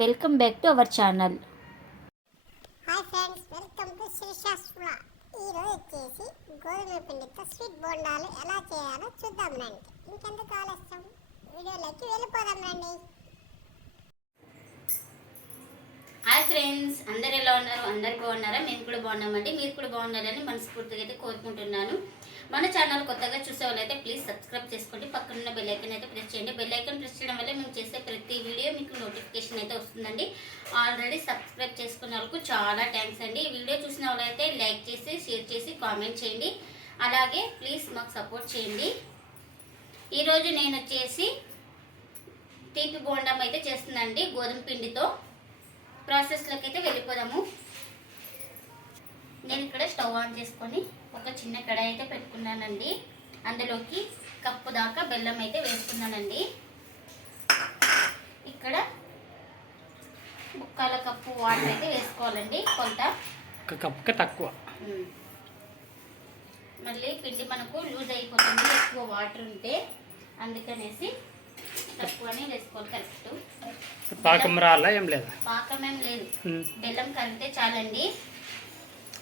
Welcome back to our channel. Hi friends welcome to Srishastra ఈరోజు వచ్చేసి గోధుమ పిండితో స్వీట్ బోండాలు ఎలా చేయాలో చూద్దాం రండి. ఇంకెందుకు ఆలస్యం? వీడియోలోకి వెళ్ళిపోదాం రండి. హాయ్ ఫ్రెండ్స్ అందరు ఎలా ఉన్నారు? అందరు బాగున్నారా? మేము కూడా బాగున్నామండి. మీరు కూడా బాగున్నారని మనస్ఫూర్తిగా అయితే కోరుకుంటున్నాను. మన ఛానల్ కొత్తగా చూసే వాళ్ళైతే ప్లీజ్ సబ్స్క్రైబ్ చేసుకోండి. పక్కనున్న బెల్ ఐకన్ అయితే ప్రెస్ చేయండి. బెల్ ఐకన్ ప్రెస్ చేయడం వల్ల మేము చేసే ప్రతి వీడియో మీకు నోటిఫికేషన్ అయితే వస్తుందండి ఆల్రెడీ సబ్స్క్రైబ్ చేసుకున్న వాళ్ళకు చాలా థ్యాంక్స్ అండి. ఈ వీడియో చూసిన వాళ్ళైతే లైక్ చేసి షేర్ చేసి కామెంట్ చేయండి. అలాగే ప్లీజ్ మాకు సపోర్ట్ చేయండి. ఈరోజు నేను వచ్చేసి తీపి బోండం అయితే చేస్తుందండి గోధుమ పిండితో. ప్రాసెస్లోకి అయితే వెళ్ళిపోదాము. నేను ఇక్కడ స్టవ్ ఆన్ చేసుకొని ఒక చిన్న కడాయి అయితే పెట్టుకున్నానండి. అందులోకి కప్పు దాకా బెల్లం అయితే వేసుకున్నానండి ఇక్కడ ముక్కాల కప్పు వాటర్ అయితే వేసుకోవాలండి కొంత. ఒక కప్పుకి తక్కువ. మళ్ళీ పిండి మనకు లూజ్ అయిపోతుంది ఎక్కువ వాటర్ ఉంటే అందుకనేసి తక్కువనే వేసుకోవాలి కరెక్ట్. పాకం రాలా ఏం లేదా? పాకం ఏం లేదు. బెల్లం కరిగితే చాలండి.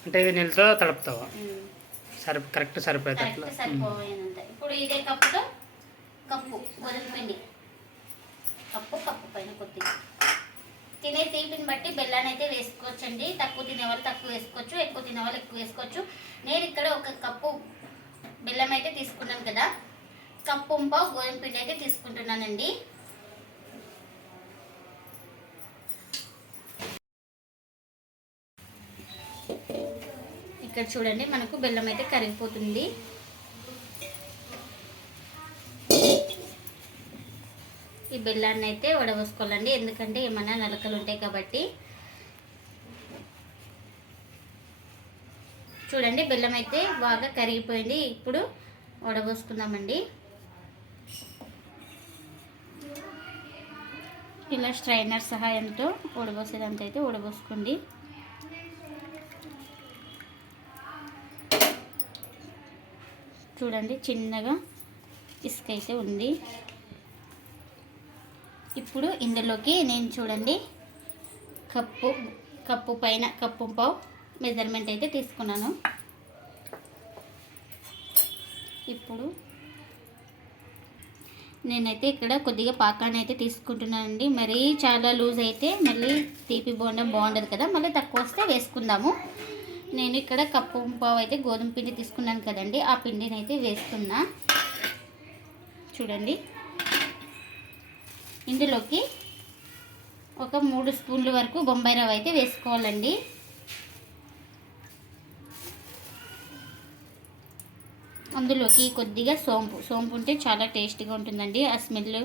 అంటే ఇది నీళ్ళతో తడుపుతావా. సరి కరెక్ట్ సరిపోయేటట్లు. కరెక్ట్ సరిపోయేంత. ఇప్పుడు ఇదే కప్పుతో కప్పు గోధుమ పిండి. కప్పు కప్పు పైన కొద్దిగా. తినే తీపిని బట్టి బెల్లాన్ని అయితే వేసుకోవచ్చండి. తక్కువ తినే వాళ్ళు తక్కువ వేసుకోవచ్చు ఎక్కువ తినే వాళ్ళు ఎక్కువ వేసుకోవచ్చు. నేను ఇక్కడ ఒక కప్పు బెల్లం అయితే తీసుకున్నాను కదా. కప్పు పావు గోధుమ పిండి అయితే తీసుకుంటున్నానండి. ఇక్కడ చూడండి మనకు బెల్లం అయితే కరిగిపోతుంది. ఈ బెల్లాన్ని అయితే వడబోసుకోవాలండి. ఎందుకంటే ఏమైనా నలకలు ఉంటాయి కాబట్టి. చూడండి బెల్లం అయితే బాగా కరిగిపోయింది. ఇప్పుడు వడబోసుకుందామండి. ఇలా స్ట్రైనర్ సహాయంతో ఉడబోసేదంతా అయితే ఉడబోసుకోండి చూడండి చిన్నగా ఇసుక అయితే ఉంది. ఇప్పుడు ఇందులోకి నేను చూడండి. కప్పు కప్పు పైన కప్పు పావు మెజర్మెంట్ అయితే తీసుకున్నాను. ఇప్పుడు నేనైతే ఇక్కడ కొద్దిగా పాకాన్ని అయితే తీసుకుంటున్నానండి. మరీ చాలా లూజ్ అయితే మళ్ళీ తీపి బోండం బాగుండదు కదా మళ్ళీ తక్కువ వస్తే వేసుకుందాము. నేను ఇక్కడ కప్పు పావు అయితే గోధుమ పిండి తీసుకున్నాను కదండి ఆ పిండిని అయితే వేస్తున్నా. చూడండి. ఇందులోకి ఒక మూడు స్పూన్ల వరకు బొంబాయి రవ్వ అయితే వేసుకోవాలండి. అందులోకి కొద్దిగా సోంపు. సోంపు ఉంటే చాలా టేస్టీగా ఉంటుందండి. ఆ స్మెల్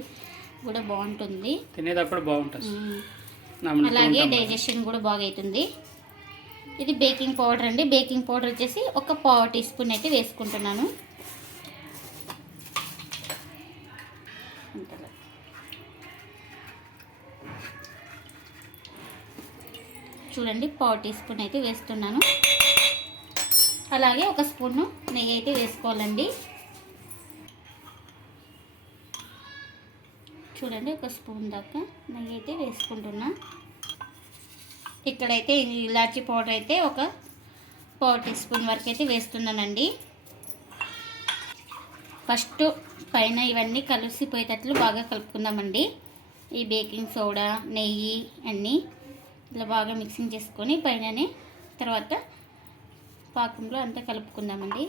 కూడా బాగుంటుంది. తినేటప్పుడు బాగుంటుంది. అలాగే. డైజెషన్ కూడా బాగా అవుతుంది ఇది బేకింగ్ పౌడర్ అండి. బేకింగ్ పౌడర్ వచ్చేసి ఒక పావు టీ స్పూన్ అయితే వేసుకుంటున్నాను. చూడండి పావు టీ స్పూన్ అయితే వేస్తున్నాను. అలాగే ఒక స్పూన్ నెయ్యి అయితే వేసుకోవాలండి. చూడండి ఒక స్పూన్ దాకా నెయ్యి అయితే వేసుకుంటున్నా. ఇక్కడైతే ఇలాచి పౌడర్ అయితే ఒక పావు టీ స్పూన్ వరకు అయితే వేస్తున్నానండి. ఫస్ట్ పైన ఇవన్నీ కలిసిపోయేటట్లు బాగా కలుపుకుందామండి. ఈ బేకింగ్ సోడా నెయ్యి అన్నీ ఇలా బాగా మిక్సింగ్ చేసుకొని పైననే తర్వాత పాకంలో అంతా కలుపుకుందామండి.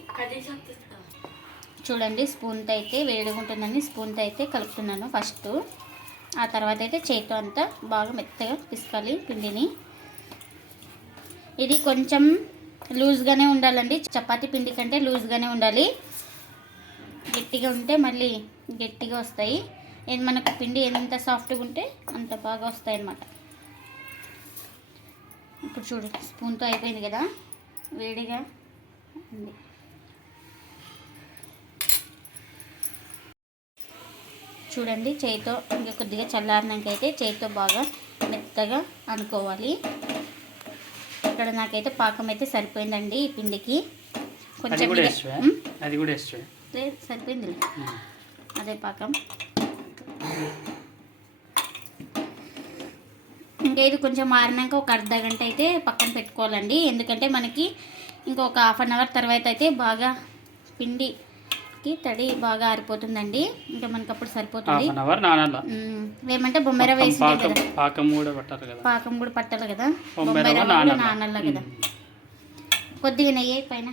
చూడండి స్పూన్తో అయితే వేడిగా ఉంటుందని స్పూన్తో అయితే కలుపుతున్నాను ఫస్ట్. ఆ తర్వాత అయితే చేతితో అంతా బాగా మెత్తగా పిసకాలి పిండిని. ఇది కొంచెం లూజ్గానే ఉండాలండి. చపాతీ పిండి కంటే లూజ్గానే ఉండాలి. గట్టిగా ఉంటే మళ్ళీ గట్టిగా వస్తాయి. మనకు పిండి ఎంత సాఫ్ట్గా ఉంటే అంత బాగా వస్తాయి అన్నమాట ఇప్పుడు చూడు స్పూన్తో అయిపోయింది కదా వేడిగా ఉంది. చూడండి చేయితో ఇంకా కొద్దిగా చల్లారినాక అయితే చేయితో బాగా మెత్తగా అనుకోవాలి. ఇక్కడ నాకైతే పాకం అయితే సరిపోయిందండి ఈ పిండికి. కొంచెం అది కూడా సరిపోయింది. అదే పాకం. ఇంకా ఇది కొంచెం మారినాక ఒక అర్ధ గంట అయితే పక్కన పెట్టుకోవాలండి. ఎందుకంటే మనకి ఇంకొక హాఫ్ అన్ అవర్ తర్వాత అయితే బాగా పిండికి తడి బాగా ఆరిపోతుందండి. ఇంకా మనకి అప్పుడు సరిపోతుంది. ఏమంటే బొమ్మెర వేసి పాకం కదా. పాకం కూడా పట్టారు కదా. పాకం కూడా పట్టాలి కదా. బొమ్మెర. నానల్ల కదా. కొద్దిగా నెయ్యి పైన.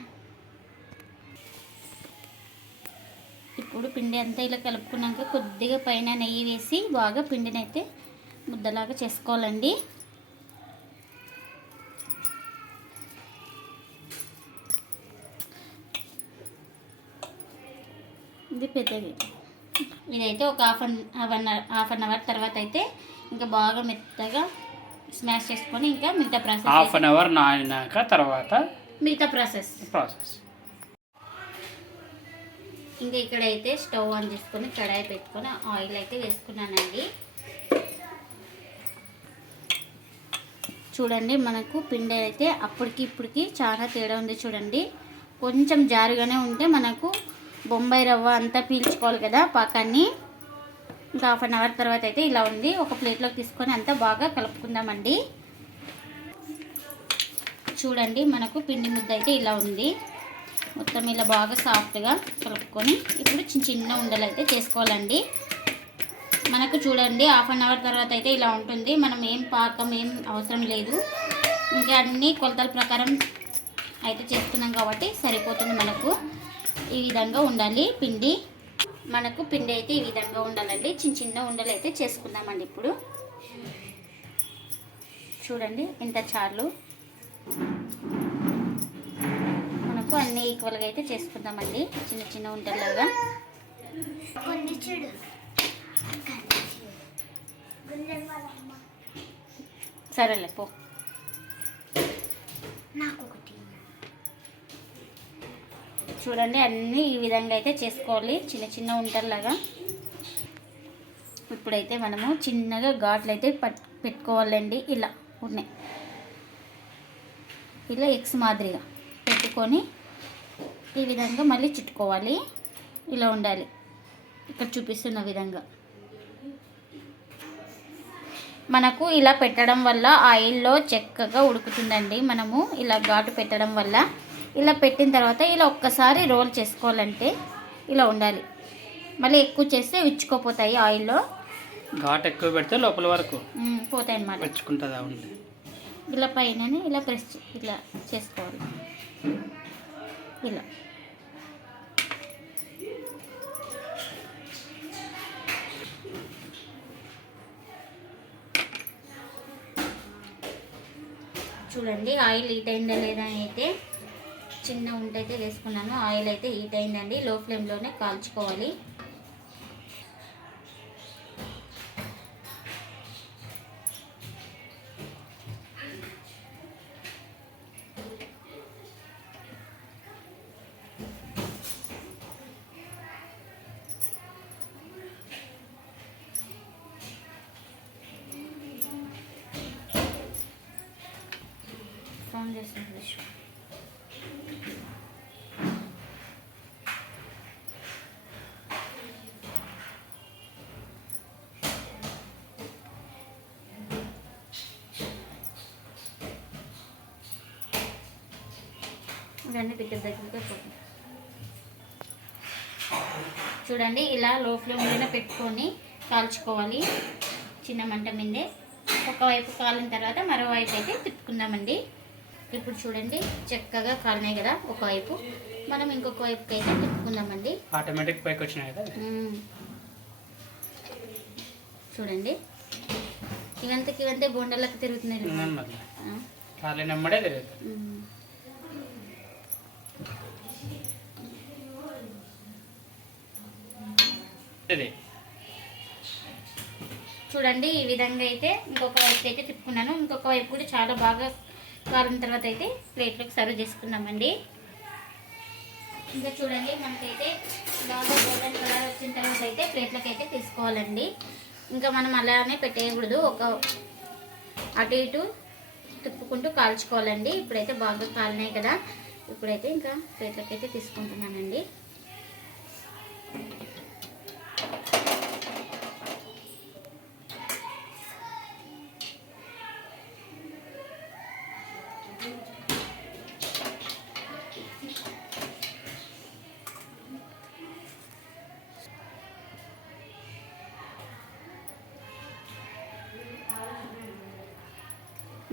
ఇప్పుడు పిండి అంతా ఇలా కలుపుకున్నాక కొద్దిగా పైన నెయ్యి వేసి బాగా పిండిని అయితే ముద్దలాగా చేసుకోవాలండి. ఇది పెద్దది. ఇదైతే ఒక half an half an half an hour తర్వాత అయితే ఇంకా బాగా మెత్తగా స్మాష్ చేసుకొని ఇంకా మిగతా ప్రాసెస్ హాఫ్ అన్ అవర్ నానినాక తర్వాత మిగతా ప్రాసెస్. ప్రాసెస్. ఇంకా ఇక్కడైతే స్టవ్ ఆన్ చేసుకొని కడాయి పెట్టుకొని ఆయిల్ అయితే వేసుకున్నానండి. చూడండి మనకు పిండి అయితే అప్పటికి ఇప్పటికి చాలా తేడా ఉంది చూడండి. కొంచెం జారుగానే ఉంటే మనకు బొంబాయి రవ్వ అంతా పీల్చుకోవాలి కదా పాకాన్ని. ఇంకా హాఫ్ అన్ అవర్ తర్వాత అయితే ఇలా ఉంది. ఒక ప్లేట్లోకి తీసుకొని అంతా బాగా కలుపుకుందామండి. చూడండి మనకు పిండి ముద్ద అయితే ఇలా ఉంది. మొత్తం ఇలా బాగా సాఫ్ట్గా కలుపుకొని ఇప్పుడు చిన్న చిన్న ఉండలు అయితే చేసుకోవాలండి. మనకు చూడండి హాఫ్ అన్ అవర్ తర్వాత అయితే ఇలా ఉంటుంది. మనం ఏం పాకం ఏం అవసరం లేదు. ఇంకా అన్ని కొలతల ప్రకారం అయితే చేస్తున్నాం కాబట్టి సరిపోతుంది మనకు. ఈ విధంగా ఉండాలి పిండి. మనకు పిండి అయితే ఈ విధంగా ఉండాలండి. చిన్న చిన్న ఉండలు అయితే చేసుకుందామండి ఇప్పుడు. చూడండి ఇంత చాలు మనకు అన్నీ ఈక్వల్గా అయితే చేసుకుందామండి. చిన్న చిన్న ఉండలాగా సరేలే పో. చూడండి అన్నీ ఈ విధంగా అయితే చేసుకోవాలి. చిన్న చిన్న ఉంటల్లాగా. ఇప్పుడైతే మనము చిన్నగా ఘాట్లు అయితే పట్ పెట్టుకోవాలండి. ఇలా ఉన్నాయి. ఇలా ఎక్స్ మాదిరిగా పెట్టుకొని ఈ విధంగా మళ్ళీ చుట్టుకోవాలి. ఇలా ఉండాలి. ఇక్కడ చూపిస్తున్న విధంగా. మనకు ఇలా పెట్టడం వల్ల ఆయిల్లో చక్కగా ఉడుకుతుందండి. మనము ఇలా ఘాటు పెట్టడం వల్ల. ఇలా పెట్టిన తర్వాత ఇలా ఒక్కసారి రోల్ చేసుకోవాలంటే ఇలా ఉండాలి. మళ్ళీ ఎక్కువ చేస్తే విచ్చుకోపోతాయి ఆయిల్లో. ఘాట్ ఎక్కువ పెడితే లోపల వరకు పోతాయి అన్నమాట. వచ్చుకుంటుంది అవును ఇలా పైన ఇలా ప్రెస్ ఇలా చేసుకోవాలి. ఇలా. చూడండి ఆయిల్ హీట్ అయిందా లేదా అయితే చిన్న ఉంటైతే అయితే వేసుకున్నాను. ఆయిల్ అయితే హీట్ అయిందండి. లో ఫ్లేమ్లోనే కాల్చుకోవాలి. ఆన్ చేస్తుంది విశ్వ ఇవన్నీ దగ్గర దగ్గరగా పోతుంది చూడండి. ఇలా లో ఫ్లేమ్లోనే పెట్టుకొని కాల్చుకోవాలి. చిన్న మంట మీదే. ఒకవైపు కాలిన తర్వాత మరోవైపు అయితే తిప్పుకుందామండి. ఇప్పుడు చూడండి చక్కగా కాలినాయి కదా ఒకవైపు. మనం ఇంకొక వైపుకి అయితే తిప్పుకుందామండి. ఆటోమేటిక్ పైకి వచ్చినాయి కదా. చూడండి. ఇవంతకి ఇవంతే బోండాలకు తిరుగుతున్నాయి తిరుగుతుంది చూడండి ఈ విధంగా అయితే ఇంకొక వైపు అయితే తిప్పుకున్నాను. ఇంకొక వైపు కూడా చాలా బాగా వారిన తర్వాత అయితే ప్లేట్లోకి సర్వ్ చేసుకున్నామండి. ఇంకా చూడండి మనకైతే బాగా గోల్డెన్ కలర్ వచ్చిన తర్వాత అయితే ప్లేట్లోకి అయితే తీసుకోవాలండి. ఇంకా మనం అలానే పెట్టేయకూడదు ఒక అటు ఇటు తిప్పుకుంటూ కాల్చుకోవాలండి. ఇప్పుడైతే బాగా కాలినాయి కదా. ఇప్పుడైతే ఇంకా ప్లేట్లోకి అయితే తీసుకుంటున్నానండి.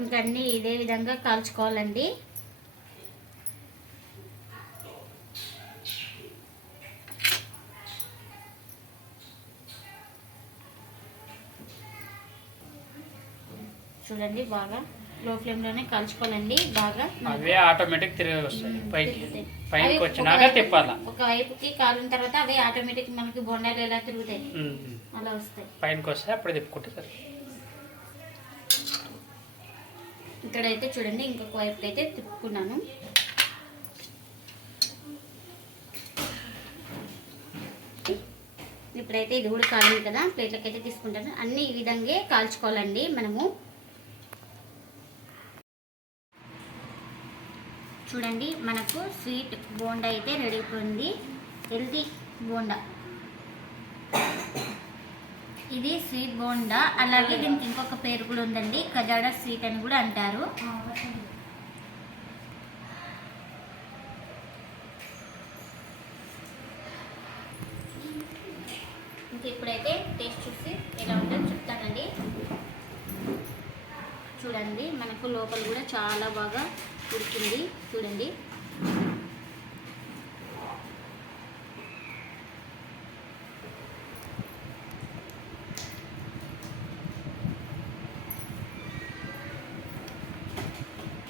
ఇంకా అన్నీ ఇదే విధంగా కాల్చుకోవాలండి. చూడండి బాగా లో ఫ్లేమ్లోనే కాల్చుకోవాలండి బాగా అవే ఆటోమేటిక్ తిరిగి వస్తాయి. పైకి తిరుగుతాయి. పైకి అవి వచ్చినాక ఒకవైపు- తిప్పాల? ఒకవైపుకి కాలిన తర్వాత అవి ఆటోమేటిక్ మనకి బొండాలు ఎలా తిరుగుతాయి. అలా వస్తాయి. పైనకి వస్తే అప్పుడు తిప్పుకుంటే సరే ఇక్కడైతే చూడండి ఇంకొక వైపుకి అయితే తిప్పుకున్నాను. ఇప్పుడైతే ఇది కూడా కాలింది కదా ప్లేట్లకి అయితే తీసుకుంటాను. అన్ని ఈ విధంగా కాల్చుకోవాలండి మనము. చూడండి మనకు స్వీట్ బోండా అయితే రెడీ అయిపోయింది. హెల్తీ బోండా. ఇది స్వీట్ బోండా అలాగే దీనికి ఇంకొక పేరు కూడా ఉందండి కజాడా స్వీట్ అని కూడా అంటారు. ఇప్పుడైతే టేస్ట్ చూసి ఎలా ఉంటుందో చెప్తానండి. చూడండి మనకు లోపల కూడా చాలా బాగా ఉడికింది. చూడండి.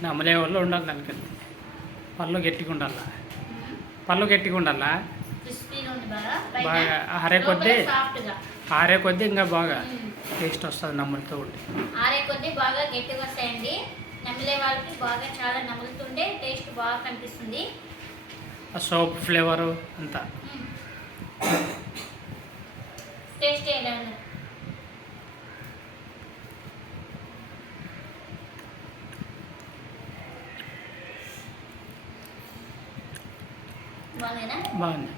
నమ్మలే వాళ్ళు ఉండాలి దానికి. పళ్ళు గట్టిగా ఉండాలా? పళ్ళు గట్టిగా ఉండాలా? బాగా. ఆరే కొద్దీ. ఆరే కొద్దీ ఇంకా బాగా టేస్ట్ వస్తుంది నమ్మలతో ఉండి ఆరే కొద్దీ బాగా గట్టిగా వస్తాయండి. నమిలే వాళ్ళకి బాగా చాలా నములుతుంటే టేస్ట్ బాగా కనిపిస్తుంది. ఆ సోప్ ఫ్లేవరు అంతా. టేస్ట్ ఎలా బాగుంది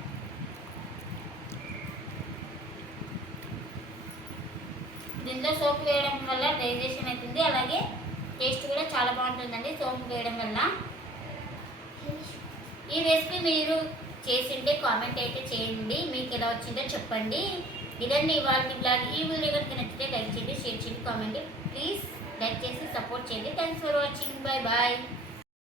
దీంట్లో సోపు వేయడం వల్ల డైజెషన్ అవుతుంది. అలాగే టేస్ట్ కూడా చాలా బాగుంటుందండి సోపు వేయడం వల్ల. ఈ రెసిపీ మీరు చేసింటే కామెంట్ అయితే చేయండి. మీకు ఎలా వచ్చిందో చెప్పండి. ఇదండి ఇవాళ బ్లాగ్. ఈ వీడియో కనుక నచ్చితే లైక్ చేయండి షేర్ చేయండి కామెంట్ ప్లీజ్ లైక్ చేసి సపోర్ట్ చేయండి. Thanks for watching bye bye